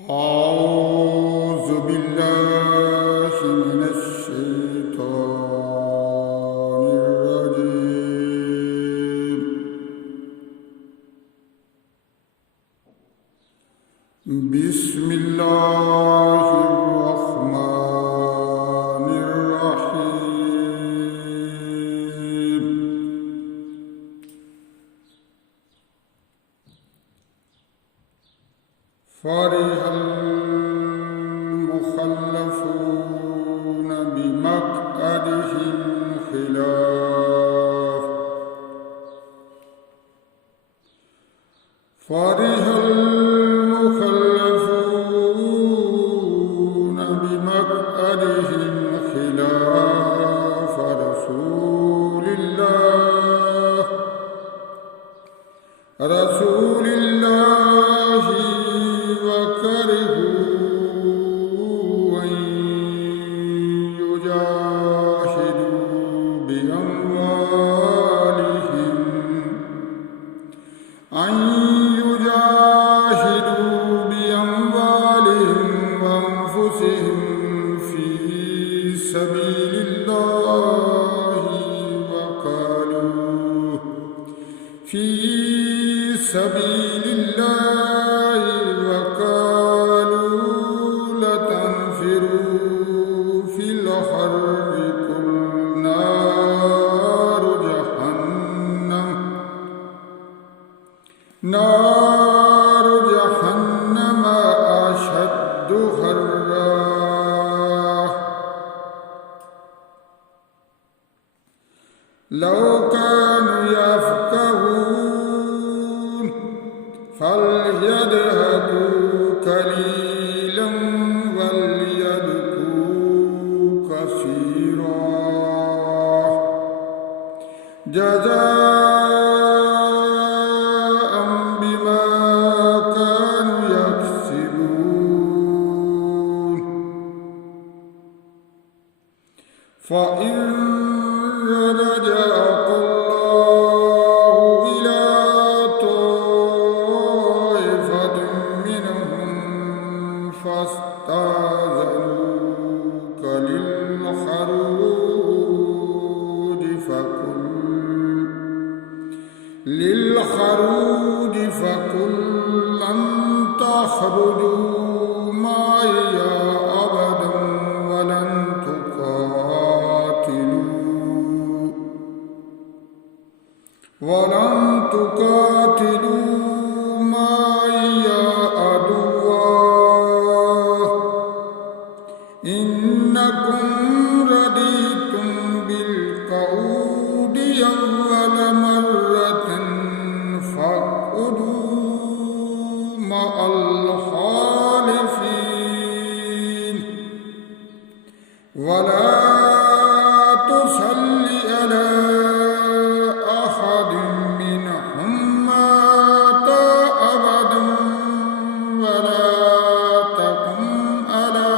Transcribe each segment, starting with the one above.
أعوذ بالله من الشيطان الرجيم. بسم الله الرحمن الرحيم. فرح المخلفون بمقعدهم خلاف فرح المخلفون بمقعدهم خلاف رسول الله وكرهوا أن يجاهدوا بأموالهم وأنفسهم في سبيل الله وقالوا لتنفروا في الحر قل نار جهنم أشد حرا لو كانوا يفقهون فليضحكوا قليلا وليبكوا كثيرا جزاء بما كانوا يكسبون. فإن رجعك الله إلى طائفة منهم فاستأذنوك للخروج فقل لن تخرجوا معي أبدا ولن تقاتلوا معي عدوا إنكم رضيتم بالقعود أول مرة فاقعدوا مع الخالفين ولا تصل على أحد منهم مات أبدا ولا تقم على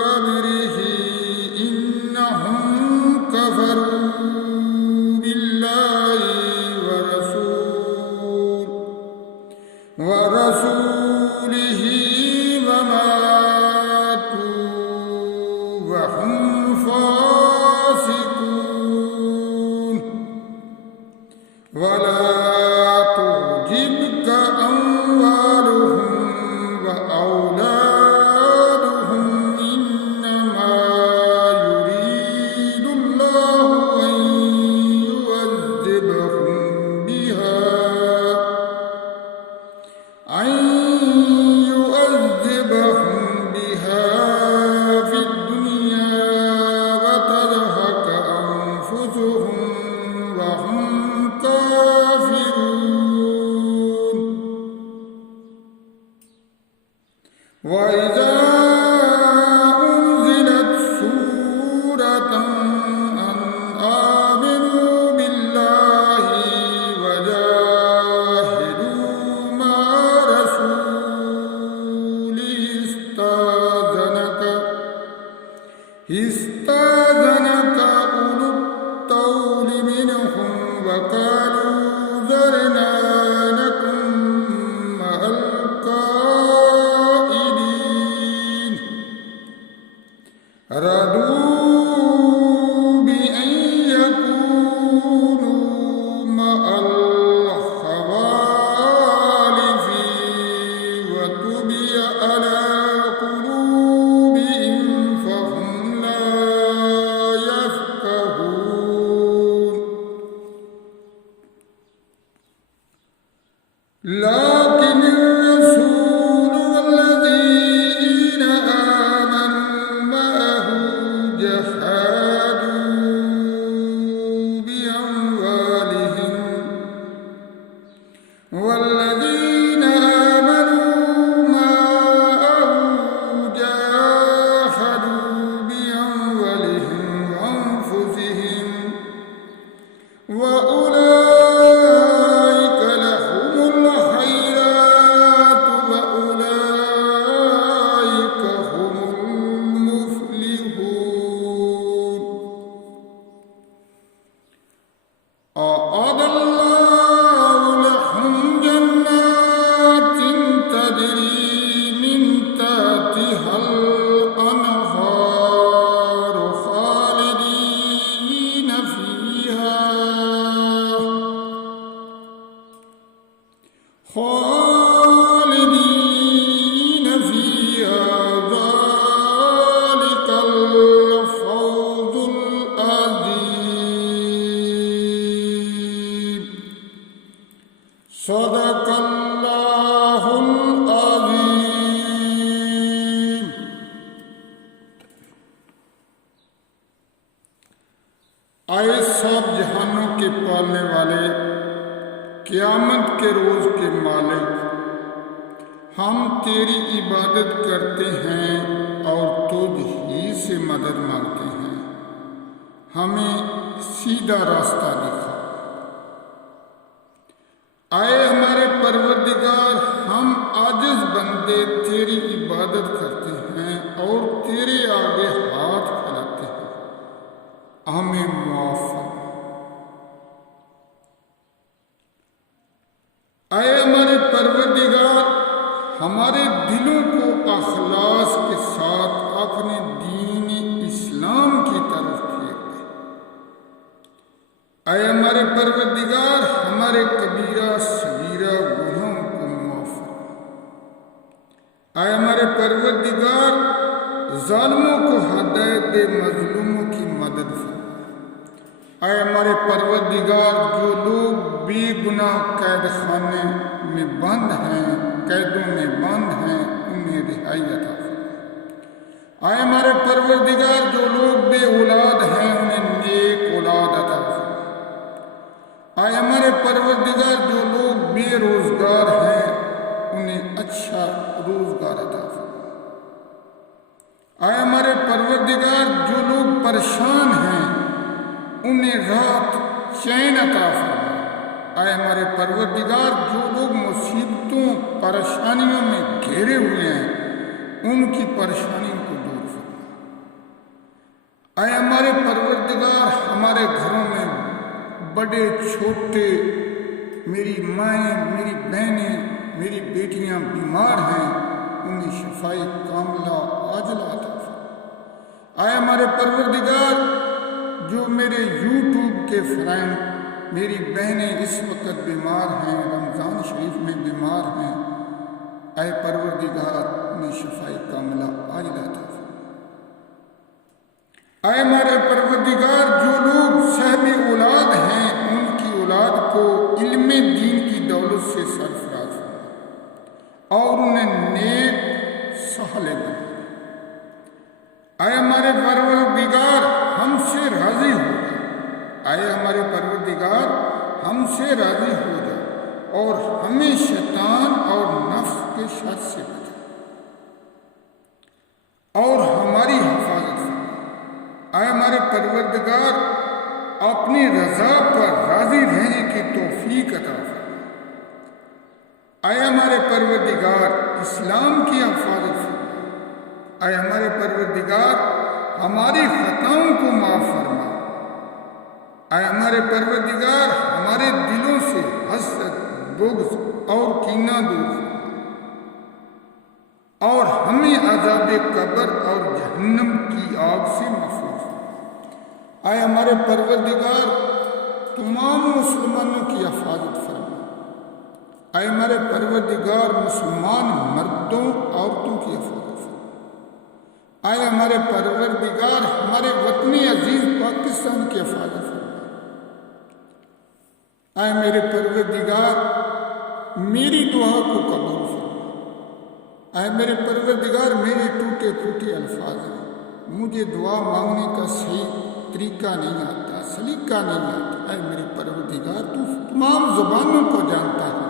قبره إنهم كفروا بالله ورسوله وماتوا وهم فاسقون. ولا تعجبك أموالهم وأولادهم إنما يريد الله أن يعذبهم بها في الدنيا وتزهق أنفسهم وهم كافرون. لكن الرسول والذين آمنوا معه جاهدوا بأموالهم والذين آمنوا معه جاهدوا بأموالهم وأنفسهم وأولئك لهم الخيرات وأولئك هم المفلحون. أعد الله لهم جنات تجري من تحتها الأنهار خالدين فيها ذلك الفوز العظيم. صدق اللہ العظیم. آئے سب جہانوں کے پالنے والے، قیامت کے روز کے مالک، ہم تیری عبادت کرتے ہیں اور تجھ ہی سے مدد مانگتے ہیں. ہمیں سیدھا راستہ دکھا. آئے ہمارے پروردگار، ہم عاجز بندے تیری عبادت کرتے ہیں اور تیرے آگے ہاتھ پھیلاتے ہیں. ہمیں معاف فرما. اے ہمارے پروردگار، ہمارے دلوں کو اخلاص کے ساتھ اپنے دین اسلام کی طرف پھیر دے. اے ہمارے پروردگار، ہمارے کبیرہ صغیرہ گناہوں کو معاف فرما. اے ہمارے پروردگار، ظالموں کو ہدایت دے، مظلوموں کی مدد فرما. اے ہمارے پروردگار، جو لوگ بے گناہ قید خانے میں بند ہیں، قیدوں میں بند ہیں، انہیں رہائی عطا فرما. اے ہمارے پروردگار، جو لوگ بے اولاد ہیں، انہیں نیک اولاد عطا فرما. اے ہمارے پروردگار، جو لوگ بے روزگار ہیں، انہیں اچھا روزگار عطا فرما. اے ہمارے پروردگار، جو لوگ پریشان ہیں، انہیں رات چین عطا فرما. اے ہمارے پروردگار، جو لوگ مصیبتوں پریشانیوں میں گھیرے ہوئے ہیں، ان کی پریشانیوں کو دور فرما. اے ہمارے پروردگار، ہمارے گھروں میں بڑے چھوٹے، میری مائیں، میری بہنیں، میری بیٹیاں بیمار ہیں، انہیں شفائے کاملہ عاجلہ عطا فرما. اے ہمارے پروردگار، جو میرے یوٹیوب کے فرینڈ، میری بہنیں اس وقت بیمار ہیں، رمضان شریف میں بیمار ہیں، اے پروردگار انہیں شفائے کاملہ عاجلہ عطا فرما. اے ہمارے پروردگار، جو لوگ صاحب اولاد ہیں، ان کی اولاد کو علم دین کی دولت سے سرفراز فرما اور انہیں نیک صالح بنا. اے ہمارے پروردگار، ہم سے راضی ہو جا. اے ہمارے پروردگار، ہم سے راضی ہو جا اور ہمیں شیطان اور نفس کے شر سے بچا اور ہماری حفاظت فرما. اے ہمارے پروردگار، اپنی رضا پر راضی رہنے کی توفیق عطا فرما. اے ہمارے پروردگار، اسلام کی حفاظت فرما. اے ہمارے پروردگار، ہماری خطاؤں کو معاف فرما. اے ہمارے پروردگار، ہمارے دلوں سے حسد، بغض اور کینہ دور فرما اور ہمیں عذاب قبر اور جہنم کی آگ سے محفوظ فرما. اے ہمارے پروردگار، تمام مسلمانوں کی حفاظت فرما. اے ہمارے پروردگار، مسلمان مردوں عورتوں کی حفاظت فرما. اے ہمارے پروردگار، ہمارے وطن عزیز پاکستان کی حفاظت فرما. اے میرے پروردگار، میری دعا کو قبول فرما۔ اے میرے پروردگار، میرے ٹوٹے پھوٹے الفاظ ہیں، مجھے دعا مانگنے کا صحیح طریقہ نہیں آتا، سلیقہ نہیں آتا۔ اے میرے پروردگار، تو تمام زبانوں کو جانتا ہے۔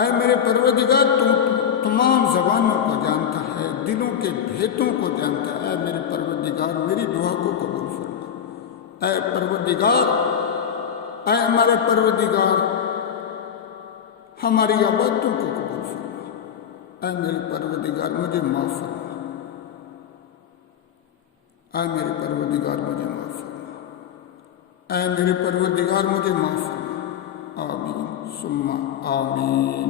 اے میرے پروردگار، تو تمام زبانوں کو جانتا ہے، دلوں کے بھیتوں کو جانتا ہے۔ اے میرے پروردگار، میری دعا کو قبول فرما۔ اے پروردگار، اے ہمارے پروردگار، ہماری عبادتوں کو قبول فرما۔ اے میرے پروردگار، مجھے معاف فرما۔ اے میرے پروردگار، مجھے معاف فرما۔ اے میرے پروردگار، مجھے معاف فرما۔ آمین ثم آمین۔